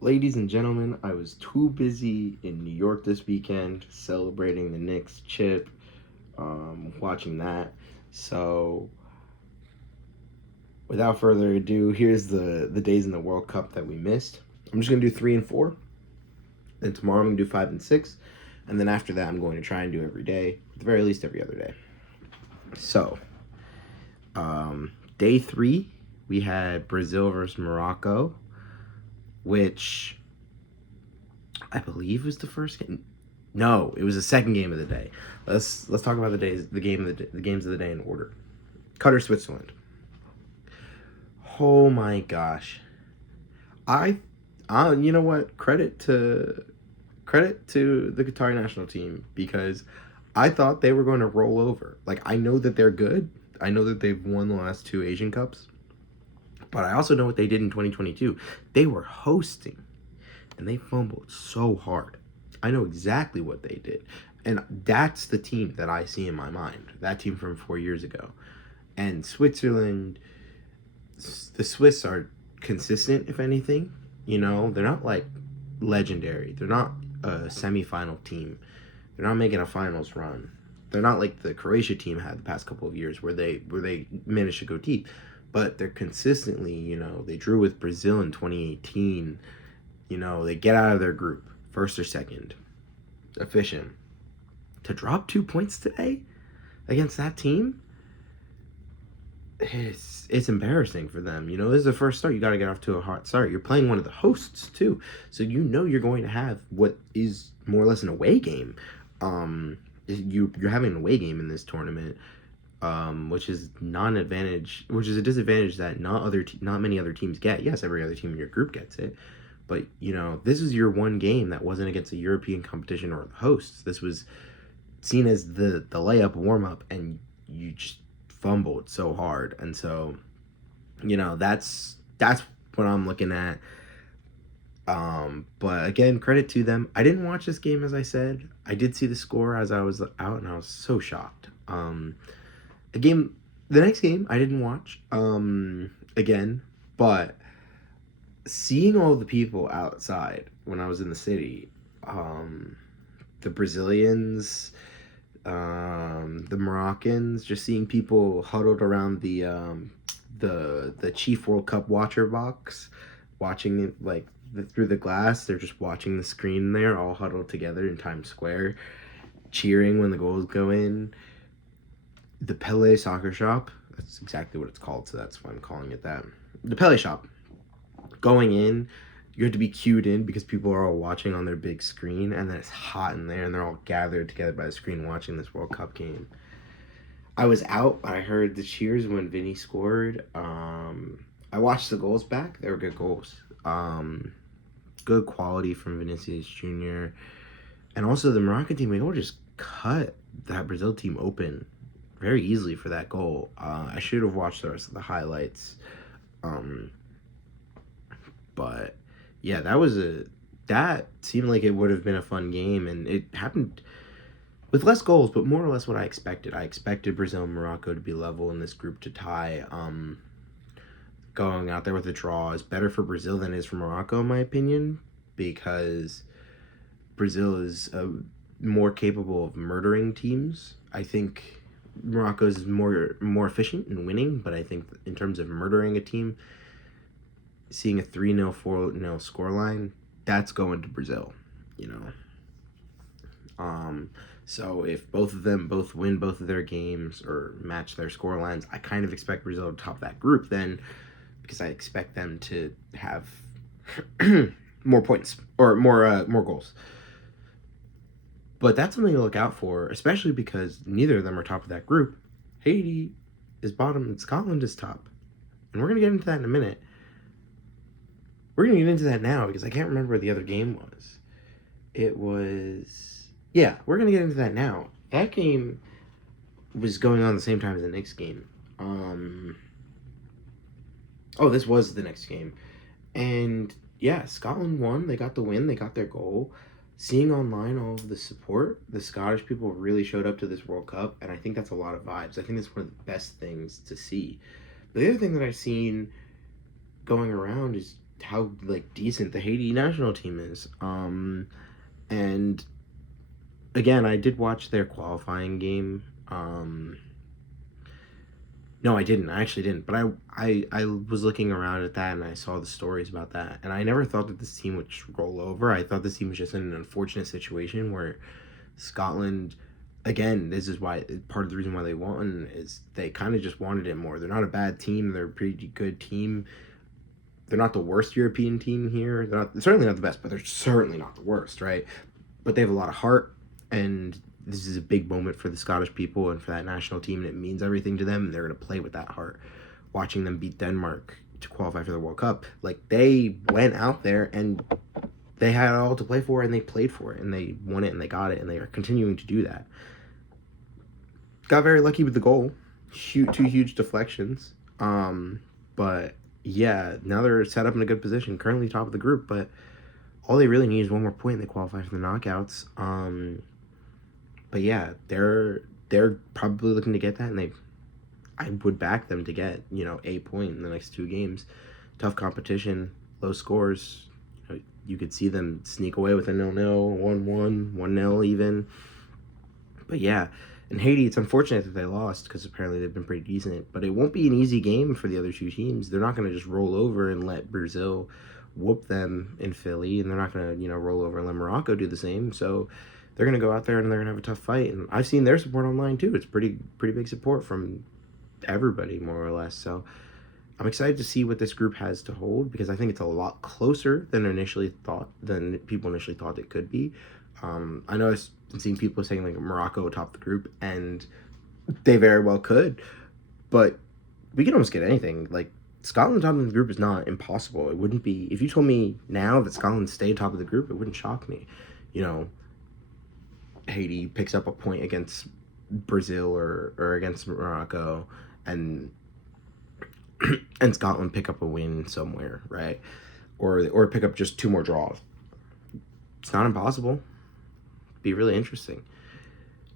Ladies and gentlemen, I was too busy in New York this weekend celebrating the Knicks chip, watching that. So, without further ado, here's the days in the World Cup that we missed. I'm just gonna do 3 and 4. Then tomorrow I'm gonna do 5 and 6, and then after that I'm going to try and do every day, at the very least every other day. So, day 3 we had Brazil versus Morocco, which I believe was the first game. No, it was the second game of the day. Let's talk about the games of the day in order. Qatar, Switzerland. Oh my gosh, I, you know what? Credit to the Qatari national team because I thought they were going to roll over. Like I know that they're good. I know that they've won the last 2 Asian Cups, but I also know what they did in 2022. They were hosting, and they fumbled so hard. I know exactly what they did. And that's the team that I see in my mind. That team from 4 years ago. And Switzerland, the Swiss are consistent, if anything. You know, they're not like legendary. They're not a semifinal team. They're not making a finals run. They're not like the Croatia team had the past couple of years where they managed to go deep. But they're consistently, they drew with Brazil in 2018. They get out of their group, first or second, efficient. To drop 2 points today against that team, it's embarrassing for them. This is the first start. You got to get off to a hot start. You're playing one of the hosts too, so you're going to have what is more or less an away game. You're having an away game in this tournament, which is not an advantage, which is a disadvantage that not many other teams get. Yes, every other team in your group gets it, but this is your one game that wasn't against a European competition or the hosts. This was seen as the layup warm up, and you just fumbled so hard, and so that's what I'm looking at. But again, credit to them. I didn't watch this game, as I said. I did see the score as I was out, and I was so shocked. The game, the next game, I didn't watch. Again, but seeing all the people outside when I was in the city, the Brazilians, the Moroccans, just seeing people huddled around the Chief World Cup watcher box, watching it like through the glass. They're just watching the screen there, all huddled together in Times Square, cheering when the goals go in. The Pele Soccer Shop. That's exactly what it's called, so that's why I'm calling it that. The Pele Shop. Going in, you have to be queued in because people are all watching on their big screen, and then it's hot in there, and they're all gathered together by the screen watching this World Cup game. I was out. I heard the cheers when Vinny scored. I watched the goals back. They were good goals. Good quality from Vinicius Jr. And also the Moroccan team, they just cut that Brazil team open very easily for that goal. I should have watched the rest of the highlights. But yeah, that seemed like it would have been a fun game, and it happened with less goals, but more or less what I expected. I expected Brazil and Morocco to be level in this group to tie. Going out there with a draw is better for Brazil than it is for Morocco, in my opinion, because Brazil is more capable of murdering teams. I think Morocco is more efficient in winning, but I think in terms of murdering a team, seeing a 3-0, 4-0 scoreline, that's going to Brazil, you know. So if both of them both win both of their games or match their score lines, I kind of expect Brazil to top that group then, because I expect them to have more points or more goals. But that's something to look out for, especially because neither of them are top of that group. Haiti is bottom and Scotland is top. And we're going to get into that in a minute. We're going to get into that now because I can't remember what the other game was. It was... Yeah, we're going to get into that now. That game was going on the same time as the next game. This was the next game. And yeah, Scotland won. They got the win. They got their goal. Seeing online all of the support, the Scottish people really showed up to this World Cup, and I think that's a lot of vibes. I think that's one of the best things to see. But the other thing that I've seen going around is how like decent the Haiti national team is. And again, I did watch their qualifying game. No, I didn't. I actually didn't. But I was looking around at that and I saw the stories about that. And I never thought that this team would roll over. I thought this team was just in an unfortunate situation where Scotland, again, this is why part of the reason why they won is they kind of just wanted it more. They're not a bad team. They're a pretty good team. They're not the worst European team here. They're not certainly not the best, but they're certainly not the worst, right? But they have a lot of heart, and this is a big moment for the Scottish people and for that national team, and it means everything to them. And they're going to play with that heart. Watching them beat Denmark to qualify for the World Cup, like they went out there and they had it all to play for, and they played for it, and they won it, and they got it, and they are continuing to do that. Got very lucky with the goal, two huge deflections, but yeah, now they're set up in a good position, currently top of the group, but all they really need is one more point and they qualify for the knockouts. But yeah, they're probably looking to get that, and I would back them to get, a point in the next two games. Tough competition, low scores. You could see them sneak away with a 0-0, 1-1, 1-0 even. But yeah, in Haiti, it's unfortunate that they lost because apparently they've been pretty decent. But it won't be an easy game for the other two teams. They're not going to just roll over and let Brazil whoop them in Philly, and they're not going to, roll over and let Morocco do the same. So they're going to go out there and they're going to have a tough fight. And I've seen their support online too. It's pretty big support from everybody, more or less. So I'm excited to see what this group has to hold, because I think it's a lot closer than people initially thought it could be. I know I've been seeing people saying like Morocco top the group, and they very well could, but we can almost get anything. Like Scotland top of the group is not impossible. It wouldn't be, if you told me now that Scotland stayed top of the group, it wouldn't shock me. Haiti picks up a point against Brazil or against Morocco, and and Scotland pick up a win somewhere, right? Or pick up just two more draws. It's not impossible. Be really interesting.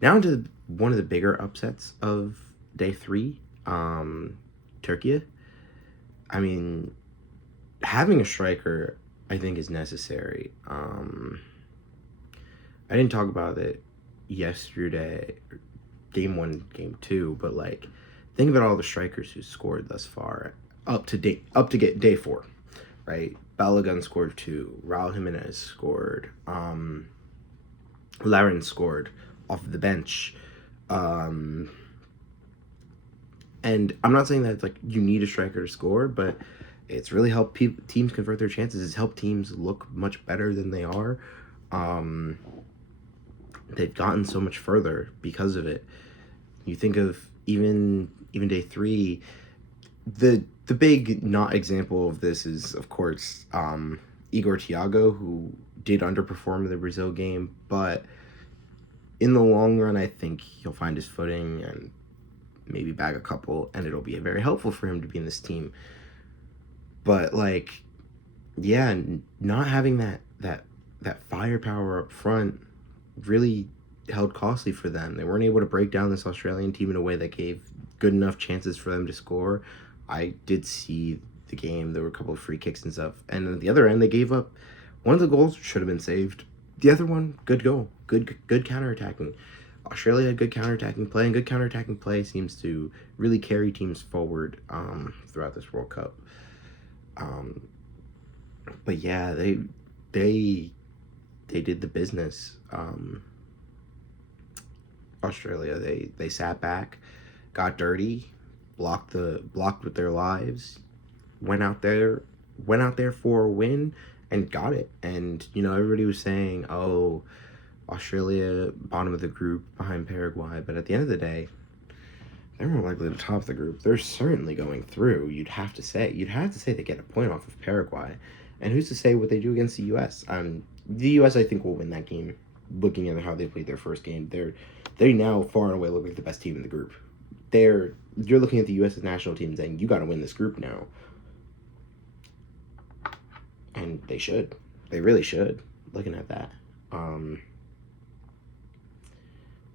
Now into one of the bigger upsets of day 3, Turkey. I mean, having a striker, I think, is necessary. I didn't talk about it yesterday, game 1, game 2, but like, think about all the strikers who scored thus far, up to get day 4, right? Balogun scored 2, Raul Jimenez scored, Larin scored off the bench. And I'm not saying that like you need a striker to score, but it's really helped teams convert their chances. It's helped teams look much better than they are. They've gotten so much further because of it. You think of even day 3, the big not example of this is, of course, Igor Thiago, who did underperform in the Brazil game, but in the long run, I think he'll find his footing and maybe bag a couple, and it'll be very helpful for him to be in this team. But like, yeah, not having that firepower up front really held costly for them. They weren't able to break down this Australian team in a way that gave good enough chances for them to score. I did see the game. There were a couple of free kicks and stuff. And at the other end, they gave up. One of the goals should have been saved. The other one, good goal. Good counterattacking. Australia had good counterattacking play, and good counterattacking play seems to really carry teams forward throughout this World Cup. But yeah, they did the business. Australia, they sat back, got dirty, blocked with their lives, went out there for a win and got it. And everybody was saying, oh, Australia bottom of the group behind Paraguay, but at the end of the day, they're more likely to top the group. They're certainly going through. You'd have to say they get a point off of Paraguay, and who's to say what they do against the U.S. The U.S. I think will win that game. Looking at how they played their first game, they now far and away look like the best team in the group. You're looking at the U.S. national team and saying, you got to win this group now. And they should. They really should, looking at that.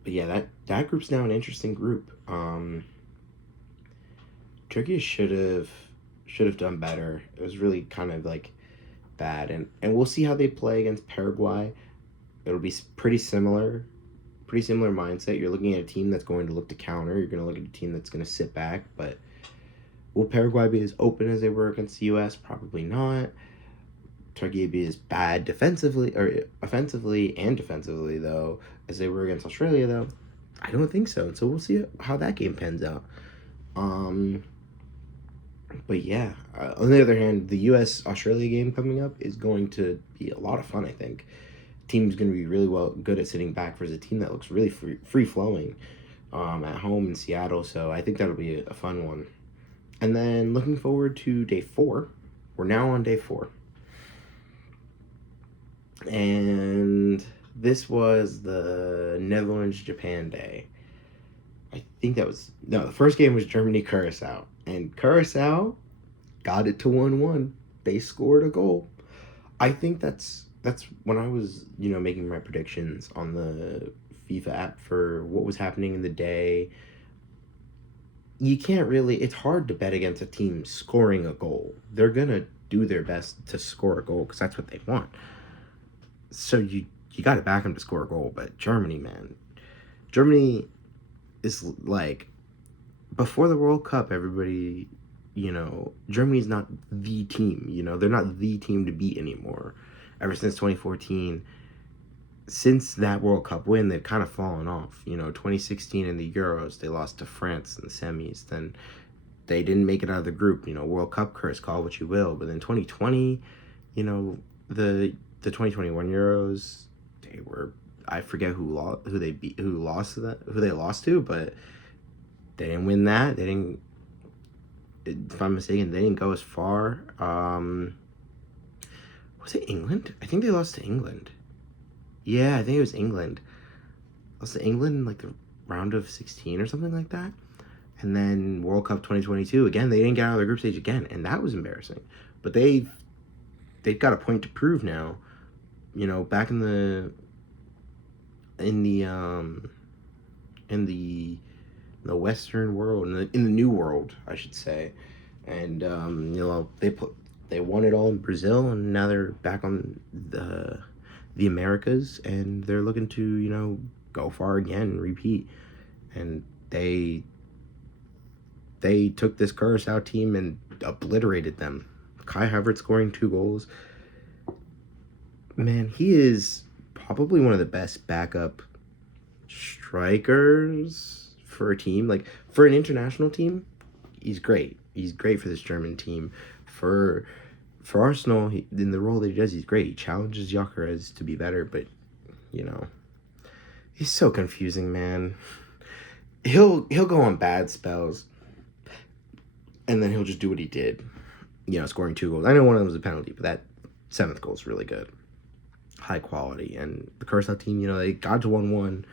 But yeah, that group's now an interesting group. Turkey should have done better. It was really kind of like bad, and we'll see how they play against Paraguay. It'll be pretty similar mindset. You're looking at a team that's going to look to counter. You're going to look at a team that's going to sit back. But will Paraguay be as open as they were against the U.S.? Probably not. Turkey be as bad defensively or offensively and defensively though as they were against Australia though. I don't think so. So we'll see how that game pans out. Um, but yeah, on the other hand, the U.S. Australia game coming up is going to be a lot of fun. I think team's going to be really good at sitting back versus a team that looks really free flowing at home in Seattle. So I think that'll be a fun one. And then looking forward to day 4. We're now on day 4. And this was the Netherlands-Japan day. I think that was... No, the first game was Germany-Curacao. And Curacao got it to 1-1. They scored a goal. I think that's when I was, making my predictions on the FIFA app for what was happening in the day. You can't really... It's hard to bet against a team scoring a goal. They're going to do their best to score a goal because that's what they want. So you got to back them to score a goal. But Germany, man. Germany is like... Before the World Cup, everybody... Germany's not the team. They're not the team to beat anymore. Ever since 2014, since that World Cup win, they've kind of fallen off. 2016 in the Euros, they lost to France in the semis. Then they didn't make it out of the group. World Cup curse, call it what you will. But then 2020, the 2021 Euros, they were, I forget who they lost to, but they didn't win that. They didn't. If I'm mistaken, they didn't go as far. Was it England? I think they lost to England. Yeah, I think it was England. Lost to England in like the round of 16 or something like that. And then World Cup 2022, again, they didn't get out of their group stage again, and that was embarrassing. But they've got a point to prove now. Back in the Western world, in the new world, I should say. And they won it all in Brazil, and now they're back on the Americas, and they're looking to go far again and repeat. And they took this Curacao team and obliterated them. Kai Havertz scoring 2 goals. Man, he is probably one of the best backup strikers for a team. Like, for an international team, he's great. He's great for this German team. For Arsenal, in the role that he does, he's great. He challenges Gyökeres to be better, but, he's so confusing, man. He'll go on bad spells, and then he'll just do what he did, scoring 2 goals. I know one of them was a penalty, but that 7th goal is really good. High quality. And the Curacao team, they got to 1-1.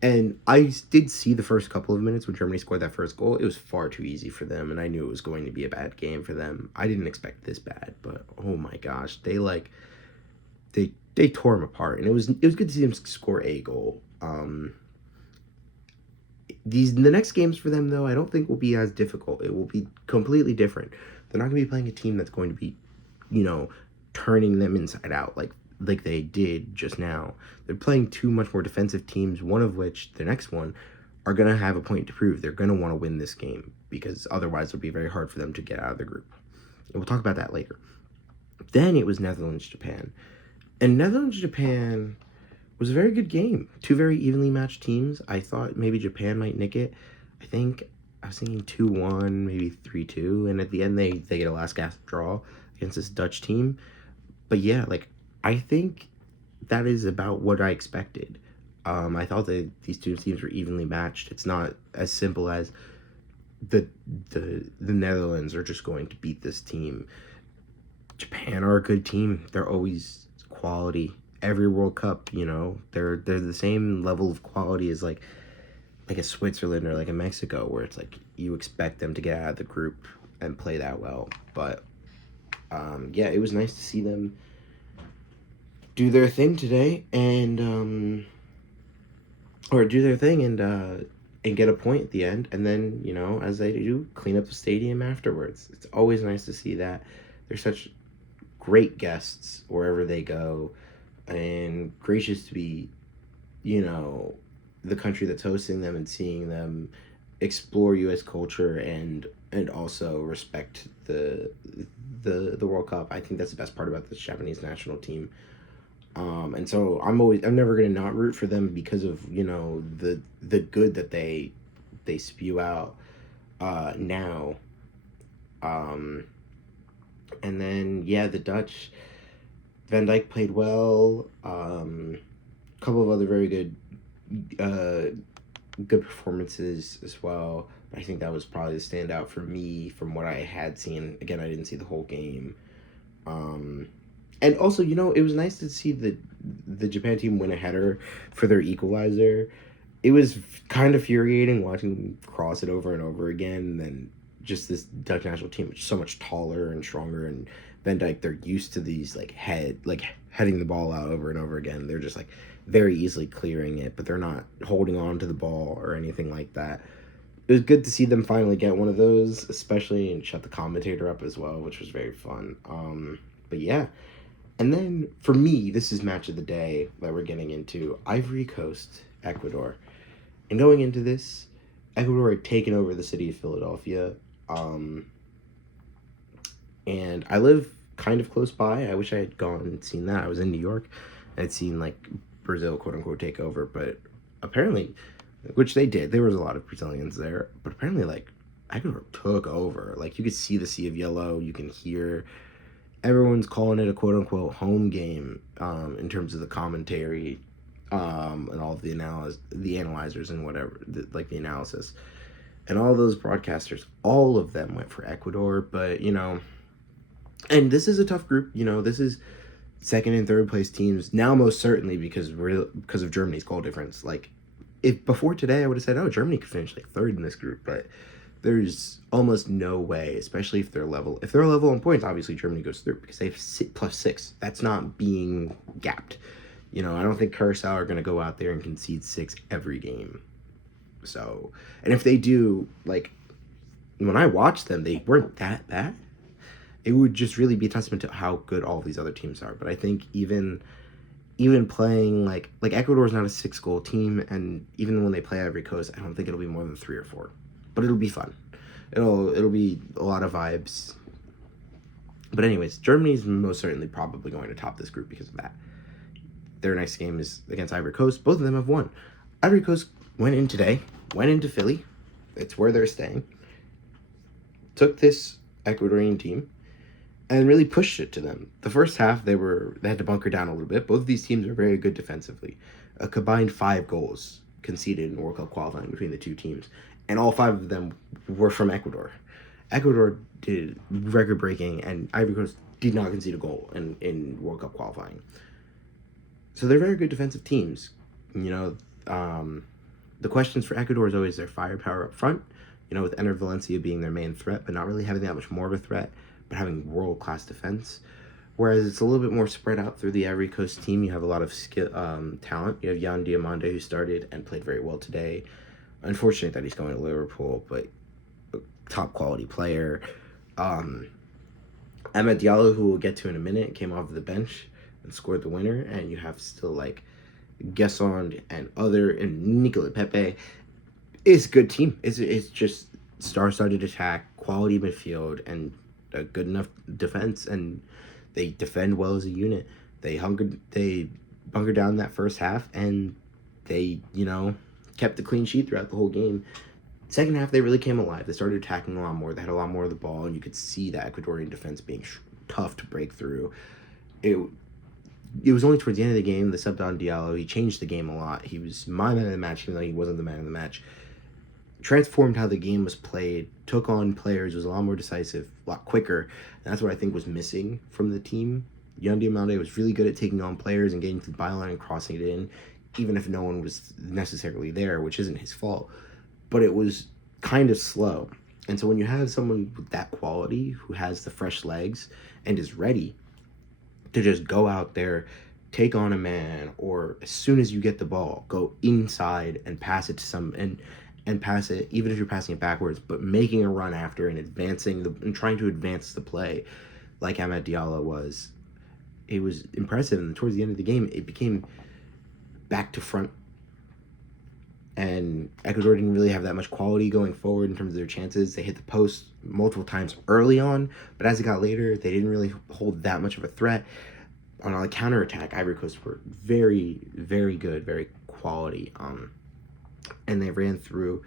And I did see the first couple of minutes when Germany scored that first goal. It was far too easy for them, and I knew it was going to be a bad game for them. I didn't expect this bad, but oh my gosh, they tore them apart, and it was good to see them score a goal. The next games for them, though, I don't think will be as difficult. It will be completely different. They're not going to be playing a team that's going to be, turning them inside out like they did just now. They're playing 2 much more defensive teams, one of which, the next one, are going to have a point to prove. They're going to want to win this game because otherwise it'll be very hard for them to get out of the group. And we'll talk about that later. Then it was Netherlands-Japan. And Netherlands-Japan was a very good game. 2 very evenly matched teams. I thought maybe Japan might nick it. I was thinking 2-1, maybe 3-2. And at the end, they get a last-gasp draw against this Dutch team. But yeah, I think that is about what I expected. I thought that these 2 teams were evenly matched. It's not as simple as the Netherlands are just going to beat this team. Japan are a good team. They're always quality. Every World Cup, they're the same level of quality as like a Switzerland or like a Mexico, where it's like you expect them to get out of the group and play that well. But yeah, it was nice to see them do their thing today and get a point at the end, and then as they do, clean up the stadium afterwards. It's always nice to see that. They're such great guests wherever they go, and gracious to be, you know, the country that's hosting them and seeing them explore U.S. culture and also respect the World Cup. I think that's the best part about the Japanese national team. And so I'm never gonna not root for them because of, you know, the good that they spew out now. Um, and then yeah, the Dutch. Van Dijk played well. A couple of other very uh, good performances as well. But I think that was probably the standout for me from what I had seen. Again, I didn't see the whole game. Um, and also, you know, it was nice to see the Japan team win a header for their equalizer. It was kind of infuriating watching them cross it over and over again. And then just this Dutch national team, which is so much taller and stronger, and Van Dijk, they're used to these like heading the ball out over and over again. They're just like very easily clearing it, but they're not holding on to the ball or anything like that. It was good to see them finally get one of those, especially, and shut the commentator up as well, which was very fun. But yeah, and then for me, this is match of the day that we're getting into: Ivory Coast, Ecuador. And going into this, Ecuador had taken over the city of Philadelphia. Um, and I live kind of close by. I wish I had gone and seen that. I was in New York. I'd seen like Brazil, quote unquote, take over, but apparently, which they did. There was a lot of Brazilians there, but apparently, like Ecuador took over. Like you could see the sea of yellow. You can hear everyone's calling it a quote unquote home game in terms of the commentary and all of the analyzers and whatever, like the analysis. And all those broadcasters, all of them went for Ecuador, but you know, and this is a tough group. You know, this is second and third place teams now, most certainly because of Germany's goal difference. Like, if before today I would have said, oh, Germany could finish like third in this group, but there's almost no way, especially if they're level. If they're level in points, obviously Germany goes through because they have +6. That's not being gapped. You know, I don't think Curacao are going to go out there and concede 6 every game. So, and if they do, like, when I watched them, they weren't that bad. It would just really be a testament to how good all these other teams are. But I think even playing like Ecuador is not a 6-goal team, and even when they play Ivory Coast, I don't think it'll be more than 3 or 4. But it'll be fun. It'll be a lot of vibes. But anyways, Germany's most certainly probably going to top this group because of that. Their next game is against Ivory Coast. Both of them have won. Ivory Coast went in today, went into Philly. It's where they're staying. Took this Ecuadorian team and really pushed it to them. The first half, they had to bunker down a little bit. Both of these teams are very good defensively. A combined 5 goals conceded in World Cup qualifying between the two teams, and all 5 of them were from Ecuador. Ecuador did record-breaking, and Ivory Coast did not concede a goal in World Cup qualifying. So they're very good defensive teams. You know, the questions for Ecuador is always their firepower up front. You know, with Ener Valencia being their main threat, but not really having that much more of a threat, but having world-class defense. Whereas it's a little bit more spread out through the Ivory Coast team. You have a lot of skill, talent. You have Yan Diomande, who started and played very well today. Unfortunate that he's going to Liverpool, but top quality player. Amad Diallo, who we'll get to in a minute, came off the bench and scored the winner. And you have still like Gesson and Nicolas Pepe. It's a good team. It's just star-studded attack, quality midfield, and a good enough defense, and they defend well as a unit. They bunkered down that first half, and they, you know, kept the clean sheet throughout the whole game. Second half, they really came alive. They started attacking a lot more. They had a lot more of the ball, and you could see the Ecuadorian defense being tough to break through. It was only towards the end of the game, they subbed on Diallo. He changed the game a lot. He was my man of the match, even though he wasn't the man of the match. Transformed how the game was played, took on players, was a lot more decisive, a lot quicker. And that's what I think was missing from the team. Yan Diomande was really good at taking on players and getting to the byline and crossing it in, even if no one was necessarily there, which isn't his fault. But it was kind of slow. And so when you have someone with that quality, who has the fresh legs and is ready to just go out there, take on a man, or as soon as you get the ball, go inside and pass it to and pass it, even if you're passing it backwards, but making a run after and trying to advance the play like Amad Diallo was. it was impressive. And towards the end of the game, it became back to front. And Ecuador didn't really have that much quality going forward in terms of their chances. They hit the post multiple times early on, but as it got later, they didn't really hold that much of a threat. On a counterattack, Ivory Coast were very, very good, very quality. And they ran through,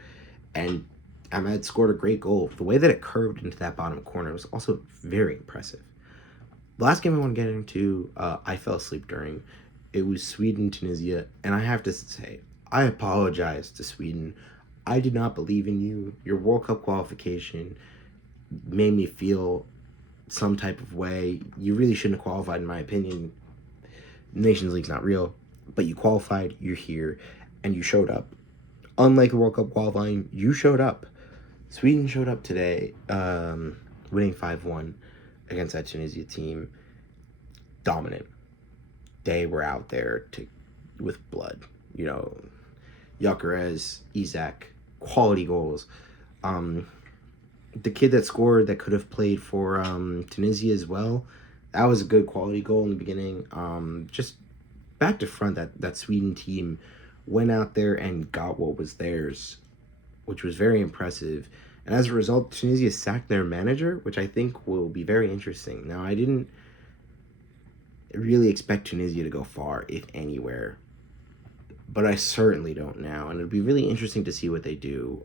and Ahmed scored a great goal. The way that it curved into that bottom corner was also very impressive. The last game I want to get into, I fell asleep during. It was Sweden, Tunisia, and I have to say, I apologize to Sweden. I did not believe in you. Your World Cup qualification made me feel some type of way. You really shouldn't have qualified, in my opinion. Nations League's not real, but you qualified, you're here, and you showed up. Unlike the World Cup qualifying, you showed up. Sweden showed up today, winning 5-1 against that Tunisia team. Dominant. They were out there with blood. You know, Gyökeres, Isak, quality goals. The kid that scored that could have played for Tunisia as well, that was a good quality goal in the beginning. Just back to front, that Sweden team went out there and got what was theirs, which was very impressive. And as a result, Tunisia sacked their manager, which I think will be very interesting. Now, I didn't really expect Tunisia to go far, if anywhere, but I certainly don't now. And it'll be really interesting to see what they do,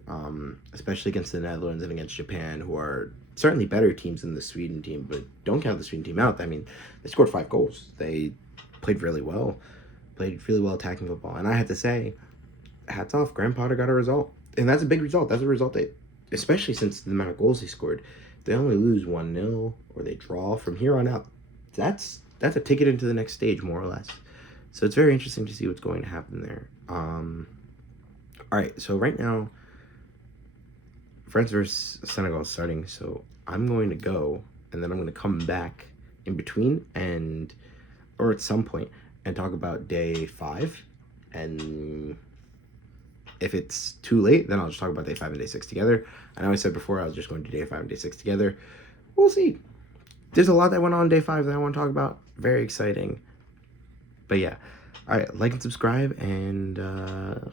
especially against the Netherlands and against Japan, who are certainly better teams than the Sweden team, but don't count the Sweden team out. I mean, they scored 5 goals. They played really well attacking football. And I had to say, hats off, Graham Potter got a result. And that's a big result. That's a result that, especially since the amount of goals they scored, they only lose 1-0 or they draw from here on out. That's a ticket into the next stage, more or less. So it's very interesting to see what's going to happen there. All right, so right now, France versus Senegal is starting. So I'm going to go, and then I'm going to come back in between or at some point and talk about day 5. And if it's too late, then I'll just talk about day 5 and day 6 together. I know I said before I was just going to do day 5 and day 6 together. We'll see. There's a lot that went on day 5 that I want to talk about. Very exciting. But yeah. All right, like and subscribe, and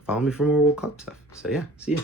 follow me for more World Cup stuff. So yeah, see ya.